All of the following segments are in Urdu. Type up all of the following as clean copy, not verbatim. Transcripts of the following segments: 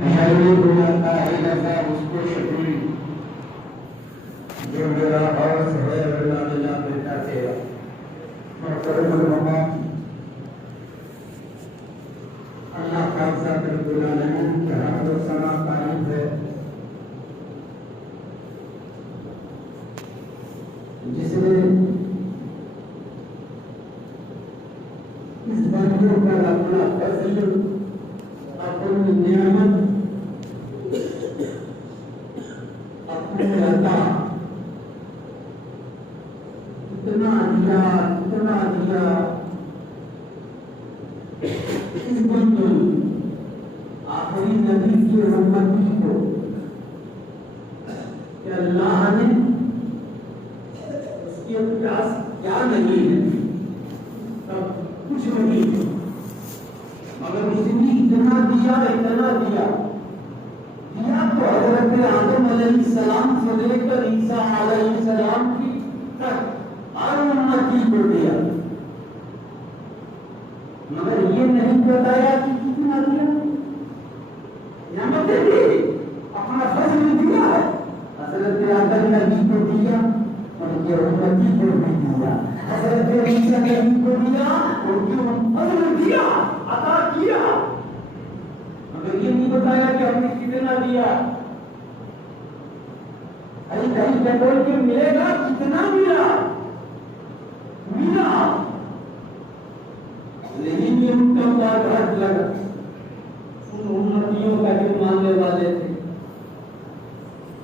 شریف ہوتا ہے ایسا اس کو شکری جو میرا عرض ہے اللہ اللہ بیٹا تیرا محترم علماء اللہ پاک ذات رب العالمین کی حمد و ثنا قائم ہے جس نے اس بندوں پر اپنا فضل اپنی نعمت اپنے عطا اتنا دیا اس بندوں آخری نبی کی امتی کو کہ اللہ نے اس کے پاس کیا نہیں ہے سب کچھ نہیں ہے مگر اس نے اتنا دیا تو حضرت آدم علیہ السلام سے لے کر عیسیٰ علیہ السلام کی تک ہر امتی کو دیا مگر یہ نہیں بتایا کہ کتنا دیا نعمتیں دی اپنا فضل دیا ہے حضرت آدم نبی کو دیا اور یہ امتی کو بھی دیا حضرت عیسیٰ نبی کو دیا اور جو فضل دیا عطا کیا مگر یہ نہیں بتایا کہ ہم نے کتنا دیا کہیں پیٹرول کے ملے گا کتنا ملا لیکن یہ ان کا بات ہٹ لگا ان امتیوں کا جو ماننے والے تھے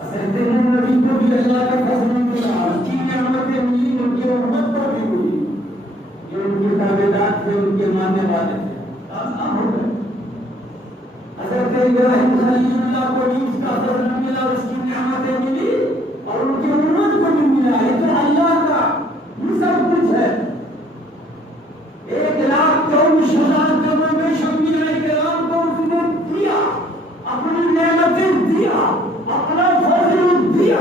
حضرت نبی کو بھی اللہ کا فضل ملا اس کی نعمتیں ملی ان کی امت کو بھی ملی جو ان کے تابعدار تھے ان کے ماننے والے تھے آسان ہو گئے حضرت ابراہیم خلیل اللہ کو بھی اس کا فضل ملا اس کی نعمتیں ملی اور ان کی امت کو بھی ملا یہ تو اللہ کا یہ سب کچھ ہے 1,24,000 کروڑ میں شمیر کرام کو اس نے دیا اپنی نعمتیں دیا اپنا فضل دیا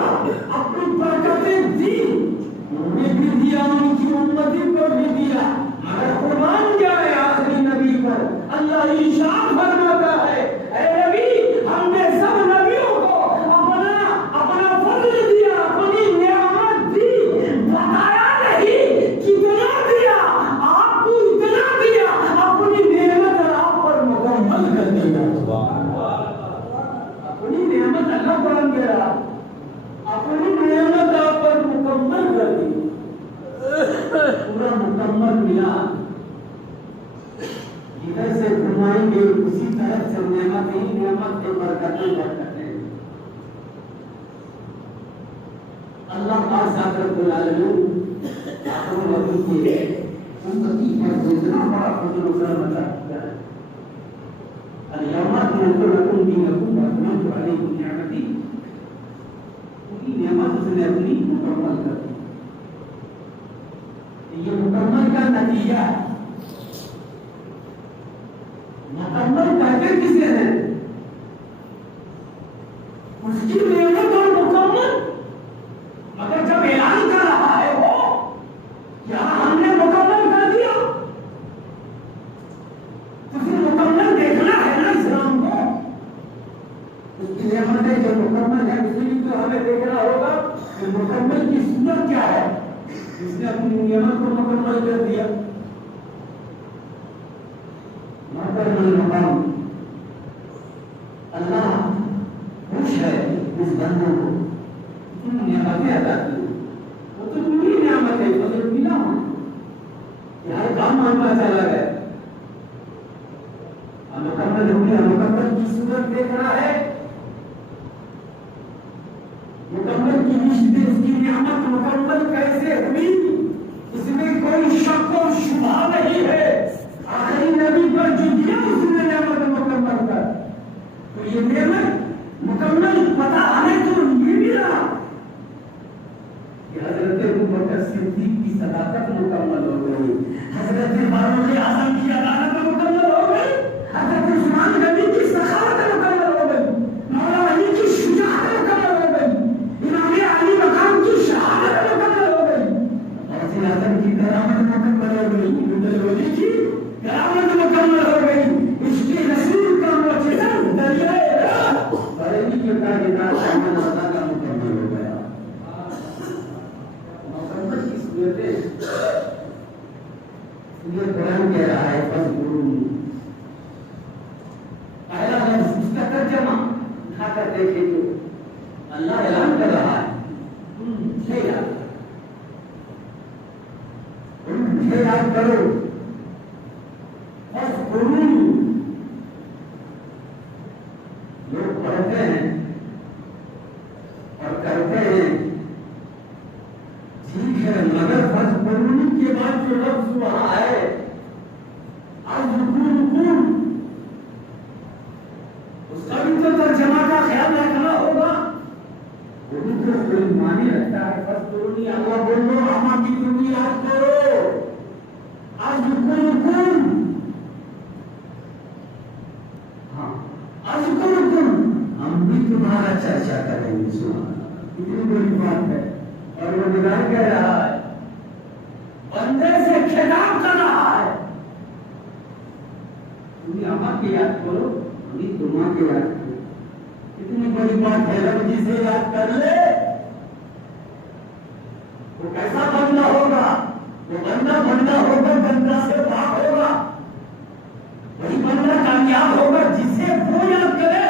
اپنی برکتیں دی انہیں بھی دیا ان کی امتی کو بھی دیا مگر قربان جائے آخری نبی پر اللہ ارشاد فرماتا ہے اے نبی ہم نے سب نبیوں کو اپنا فضل دیا اپنی نعمت دی بتایا نہیں کتنا دیا آپ کو اتنا دیا اپنی نعمت آپ پر مکمل کر دیا اپنی نعمت اللہ پر گیا اپنی نعمت آپ پر مکمل کر دی پورا مکمل ملا ادھر سے گھمائیں گے اسی طرف سے نعمت ہی نعمت کے برکتیں اللہ پاک ذات رب العالمین آخر نبی کے امتی پر جتنا بڑا فضل و کرم عطا کیا ہے الیوم اکملت لکم دینکم واتممت علیکم نعمتی پوری نعمت اس نے اپنی مکمل کر دی یہ مکمل کا نتیجہ ہے مکمل کرتے کسے ہیں اس کی نعمت اور مکمل مگر جب اعلان کر رہا ہے وہ کیا ہم نے مکمل کر دیا تو پھر مکمل دیکھنا ہے نا اسلام کو اس کی نعمتیں جو مکمل ہے اس لیے تو ہمیں دیکھنا ہوگا کہ مکمل کی صورت کیا ہے اس نے اپنی نعمت کو مکمل کر دیا محترم المقام اللہ خوش ہے اس بندوں کو اتنی نعمتیں عطا کی وہ تو پوری نعمت ہے فضل ملا یہ ہر کام مانتا چلا گیا مکمل ہو گیا مکمل کی صورت دیکھ رہا ہے مکمل کی رشتے اس کی نعمت مکمل کیسے ہوئی اس میں کوئی شک و شبہ نہیں ہے آخری نبی پر جو دیا اس نے نعمت مکمل کر تو یہ نعمت مکمل پتہ ہمیں تو یہ بھی رہا کہ حضرت ابوبکر صدیق کی صداقت مکمل ہو گئی حضرت فاروق اعظم کی عدالت مکمل ہو گئی حضرت عثمان غنی کی سخاوت مکمل ہو گئی مولا علی کی شجاعت مکمل ہو گئی امام علی مقام کی شہادت مکمل ہو گئی غوث اعظم کی کرامت مکمل ہو گئی ولی کی کرامت مکمل ہو گئی اس کے رسول کا معجزہ دریائے کا کتاب ایمن اللہ کا مکمل ہو گیا. مکمل کی صورتیں یہ قرآن کہہ رہا ہے فَاذْكُرُونِي. پہلا لفظ اس کا ترجمہ اٹھا کر دیکھیں تو اللہ اعلان کر رہا ہے مجھے یاد کرو. فَاذْكُرُونِي لوگ پڑھتے ہیں اور کرتے ہیں ٹھیک ہے، مگر فَاذْكُرُونِی کے بعد جو لفظ وہاں ہے اذکرکم، اس کا بھی تو ترجمہ کا خیال رکھنا ہوگا. وہ بھی تو کوئی معنی رکھتا ہے. فَاذْكُرُونِی اللہ بولو ہم کی تم یاد کرو. اذکرکم، ہاں اذکرکم، ہم بھی تمہارا چرچا کریں گے. کتنی بڑی بات ہے. اور وہ نگاہ کہہ رہا ہے، بندے سے خطاب کر رہا ہے تمہیں ہم کی یاد کرو، ہمیں تمہاں کی یاد کرو. کتنی بڑی بات ہے. رب جسے یاد کر لے وہ کیسا بندہ ہوگا؟ وہ بندہ ہوگا، بندہ سے پاک ہوگا. وہی بندہ کامیاب ہوگا جسے وہ یاد کرے،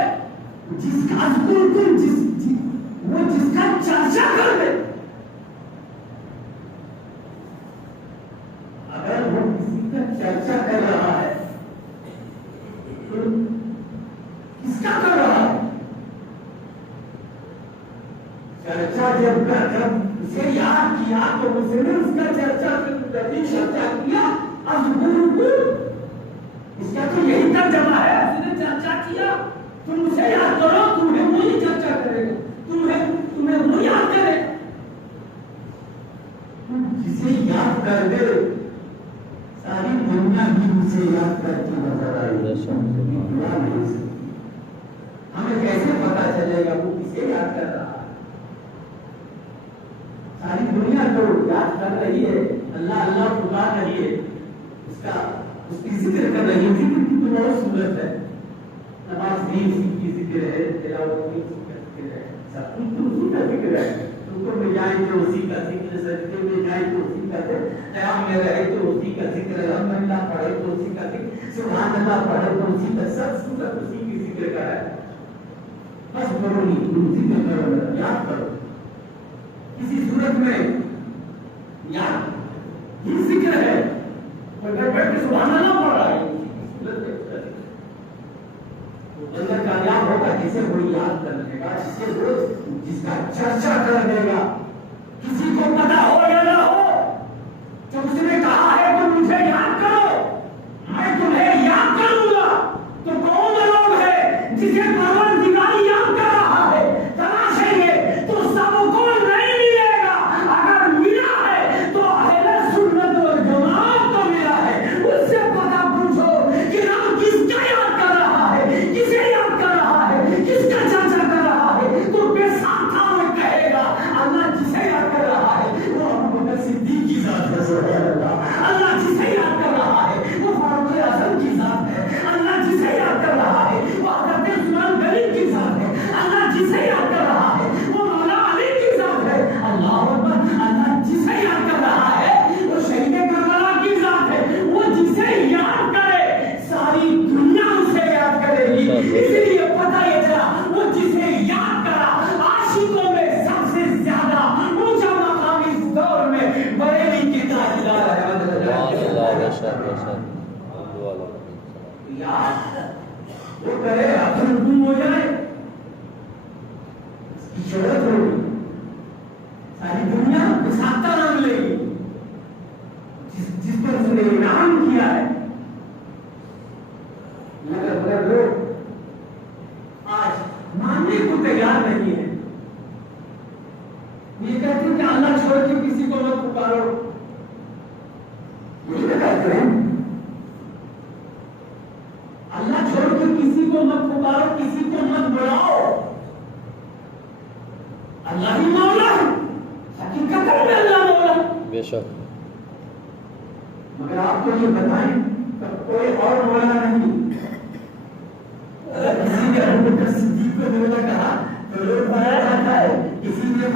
جس کا اذکرکم، وہ جس کا چرچا کر دے. اگر وہ کسی کا چرچا کر رہا ہے تو کس کا کر رہا ہے؟ چرچا جب اسے یاد کیا تو اسے نے اس کا چرچا کیا. اذکرکم، اس کا تو یہی ترجمہ ہے. اس نے چرچا کیا، تم اسے یاد کرو، تمہیں وہی چرچا کرے گا، تمہیں وہ یاد کرے. جسے یاد کر دے ساری دنیا بھی اسے یاد کرتی نظر آئی. ہمیں کیسے پتا چلے گا وہ کسے یاد کر رہا ہے؟ ساری دنیا تو یاد کر رہی ہے، اللہ اللہ پکار رہی ہے، اس کی ذکر کر رہی ہے. ذکر کی تو بہت صورت ہے. نماز بھی اسی کی ذکر ہے، تلاوت بھی اسی کا ذکر ہے، سب کچھ تو اسی کا ذکر ہے. رکوع میں جائیں تو اسی کا ذکر، سجدے میں جائیں تو اسی کا ذکر، قیام میں رہے تو اسی کا ذکر، الحمدللہ پڑھے تو اسی کا ذکر، سبحان اللہ پڑھے تو اسی کا، سب صورت اسی کی ذکر کا ہے. بس کرونی تم ذکر کرو، یاد کرو. کسی صورت میں یاد یہ ذکر ہے، اگر بیٹھ کے سبحان اللہ پڑھ رہا ہے بندہ کامیاب ہوگا جسے وہ یاد کر لے گا، جس کا چرچا کر دے گا. کسی کو پتا ہو یا نہ ہو، جب اس نے کہا ہے تو مجھے یاد کرو، میں تمہیں یاد کروں گا. تو کون لوگ ہے جسے پروردگار یاد کر رہا ہے؟ تلاشیں گے تو سب کو نہیں ملے گا. اگر ملا ہے تو اہل سنت والجماعت کو ملا ہے. اس سے پتا پوچھو کہ رب کس کا یاد کر رہا ہے، کسے یاد کر رہا ہے، کس کا چرچا کر رہا ہے. تو بے ساتھا میں کہے گا اللہ جسے یاد کر رہا ہے وہ ابو بکر صدیق کی ذات ہے. سبحان اللہ. اللہ جسے یاد کر رہا ہے وہ فاروق اعظم کی ذات ہے. اللہ جسے یاد کر رہا ہے وہ حضرت عثمان غنی کی ذات ہے. اللہ جسے یاد کر رہا ہے وہ مولا علی کی ذات ہے. اللہ اکبر. اللہ جسے یاد کر رہا ہے وہ شہید کربلا کی ذات ہے. وہ جسے یاد کرے ساری دنیا اسے یاد کرے گی. اسی لیے پتہ یہ چلا وہ جسے یاد کرا عاشقوں میں سب سے زیادہ اونچا مقام اس دور میں بریلی کی تاجدار ہے. وہ کرے اپن گم ہو جائے، اس کی شہرت ہوگی، ساری دنیا بساتا نام لے گی جس پر اس نے انعام کیا ہے. مگر لوگ آج ماننے کو تیار نہیں ہے. یہ کہتے ہیں کہ اللہ چھوڑ کے کسی کو مت پکارو. یہ کہتے ہیں اللہ چھوڑ کے کسی کو مت پکارو، کسی کو مت بلاؤ. اللہ ہی مولا ہے، حقیقت میں اللہ مولا. بے شک. مگر آپ کو یہ بتائیں کہ کوئی اور مولا نہیں. اگر کسی نے ابو بکر صدیق کو مولا کہا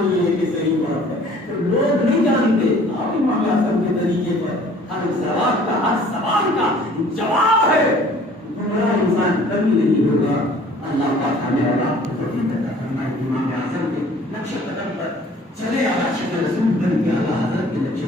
مان لیے کہ صحیح بات ہے. تو لوگ نہیں جانتے آپ امام اعظم کے طریقے پر ہر سوال کا ہر سوال کا جواب ہے. گمراہ انسان کبھی نہیں ہوگا. اللہ پاک ہمیں اور آپ کو توفیق عطا فرمائے. امام اعظم کے نقش قدم پر چلے، عاشق رسول بن کے اعلیٰ حضرت کے نقش